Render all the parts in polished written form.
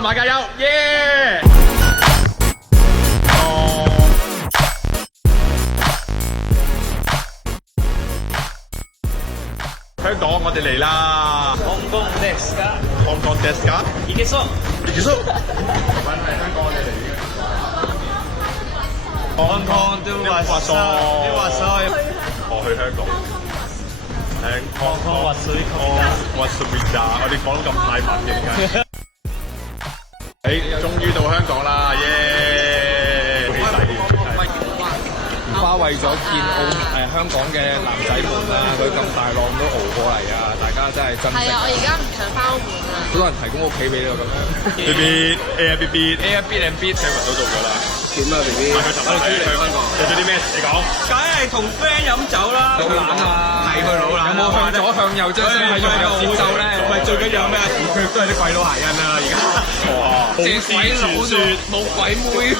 馬加油，耶！香港我哋嚟啦！香港ですか？香港ですか？いけそう。你結束。係香港我哋嚟嘅。香港都話疏，都話疏。我去香港。香港話水話水咋？我哋講咁泰文嘅點解？終於到香港啦，耶！好犀利！花為咗見香港嘅男仔們啦，佢咁大浪都熬過嚟啊！大家真係珍惜。係啊，我而家唔想翻澳門啊！好多人提供屋企俾你喎，咁樣。B B Airbnb 請唔到做咗啦。點啊 B B？我哋去香港。做咗啲咩？你講。梗係同 friend 飲酒啦。老懶啊！係佢老懶。有冇向左向右將身體融入節奏咧？唔係最緊要咩？佢都係啲鬼佬鞋印啊！而家。哇！正鬼佬冇鬼妹。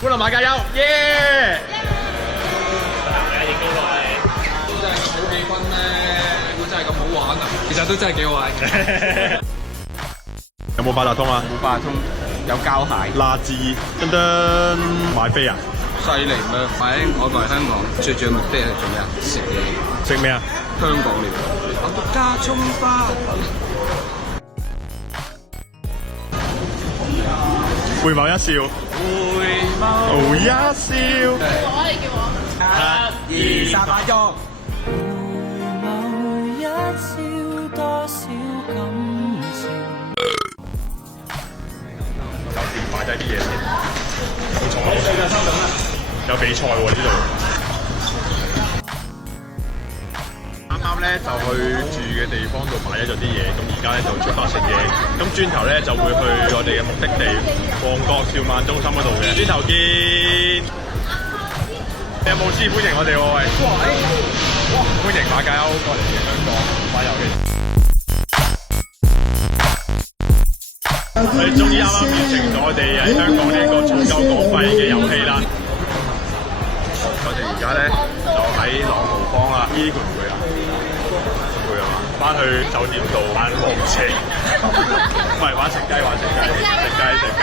歡樂馬加油，耶！真係咁好氣氛咧，會真係咁好玩啊！其實都真係幾好玩。有冇八達通啊？冇八達通，有膠鞋。垃圾，噔噔，買飛啊！犀利咩？我嚟香港最主要目的係做咩啊？食嘢。食咩啊？香港料。我獨家葱花。回眸一笑。回眸一笑。我你叫我。 1、2、3、8，用。回眸一笑，多少感情。酒店擺低啲嘢先。冇錯有比賽喎呢度。啱啱咧就去住嘅地方度擺咗啲嘢，咁而家咧就出發食嘢。咁轉頭咧就會去我哋嘅目的地旺角兆萬中心嗰度嘅。轉頭見。有冇師歡迎我哋喎？喂！歡迎馬介休過嚟香港玩遊戲。我哋終於啱啱完成咗我哋喺香港呢一個儲夠港幣嘅遊戲啦。我哋而家咧就喺朗豪坊啊，呢攰唔攰啊？攰啊嘛！翻去酒店度玩黃蛇，唔係玩食雞，食雞。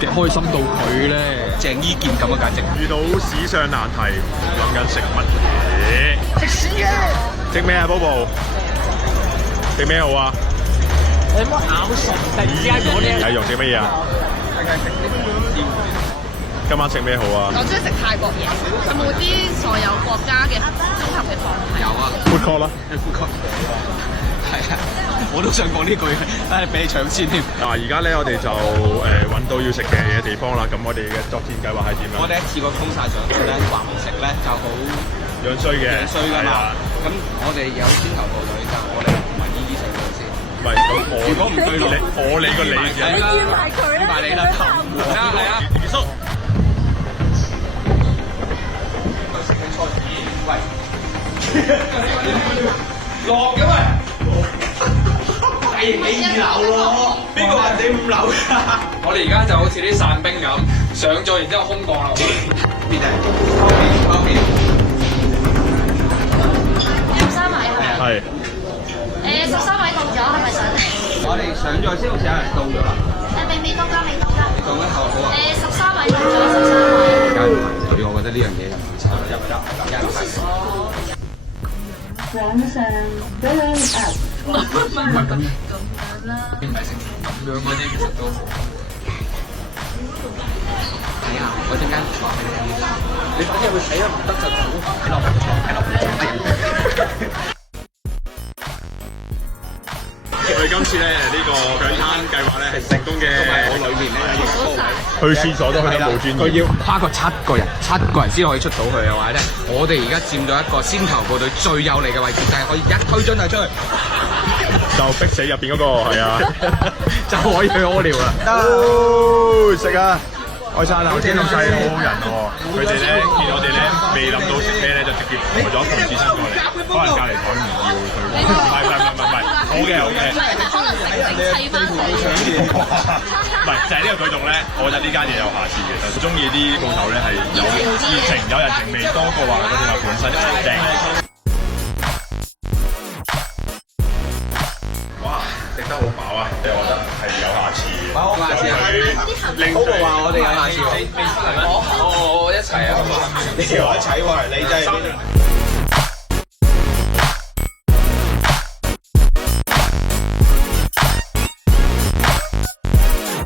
幾開心到佢咧，鄭伊健咁啊，簡直遇到史上難題，諗緊食乜嘢？食屎嘅！食咩啊，Bobo？食咩好啊？你唔好咬唇，突然之間講啲。係用食乜嘢啊？今晚食咩好啊？我中意食泰國嘢，有冇啲所有國家嘅綜合嘅放題？有啊 Food court 啦。Food court 係啊，我都想講呢句，俾你搶先添。嗱，而家咧我哋就揾到要食嘅嘢地方啦。咁我哋嘅作戰計劃係點啊？我哋一次過衝晒上去咧，話唔食咧就好樣衰嘅，樣衰㗎嘛。咁我哋有先頭部隊就我哋同埋呢啲上去先。唔係咁如果唔對路，我理個理嘅。要埋你啦，係啊。結束。食緊菜子，喂，落嘅喂。第幾樓咯？邊個話你5樓㗎？我哋而家就好似啲散兵咁，上咗然之後空降落去。邊啊？後邊。13位係咪？係。13位到咗，係咪上嚟？我哋上咗先，好似有人到咗啦。未到㗎，未到㗎。到咩後好啊？13位到咗，13位。而家排隊，我覺得呢樣嘢就唔差入閘，而家排隊。晚上going up。唔係咁啦，唔係成咁樣嗰啲其實都好。係啊，我陣間話俾你聽。你快啲入去睇啊，唔得就走。睇落。我哋今次咧呢個強姦計劃咧係成功嘅。我裏面咧去廁所都去得冇專業。佢要跨過7個人先可以出到去嘅話咧，我哋而家佔咗一個先頭部隊最有利嘅位置，就係可以一推進就出去，就逼死入邊嗰個係啊，就可以去屙尿啦。食啊！開餐啦！天咁細好好人喎，佢哋咧見我哋咧未諗到食咩咧，就直接抬咗一盤刺身過嚟，可能隔離台唔要佢喎。唔係，好嘅好嘅。可能成砌翻佢。唔係就係呢個舉動咧，我覺得呢間嘢有下次嘅。就中意啲鋪頭咧係有熱情、有人情味多過話嗰啲話本身正。哇！食得好飽啊！我覺得係有下次嘅。有下次啊！令好話我哋有下次喎。我一齊啊！你又一齊喎，你真係。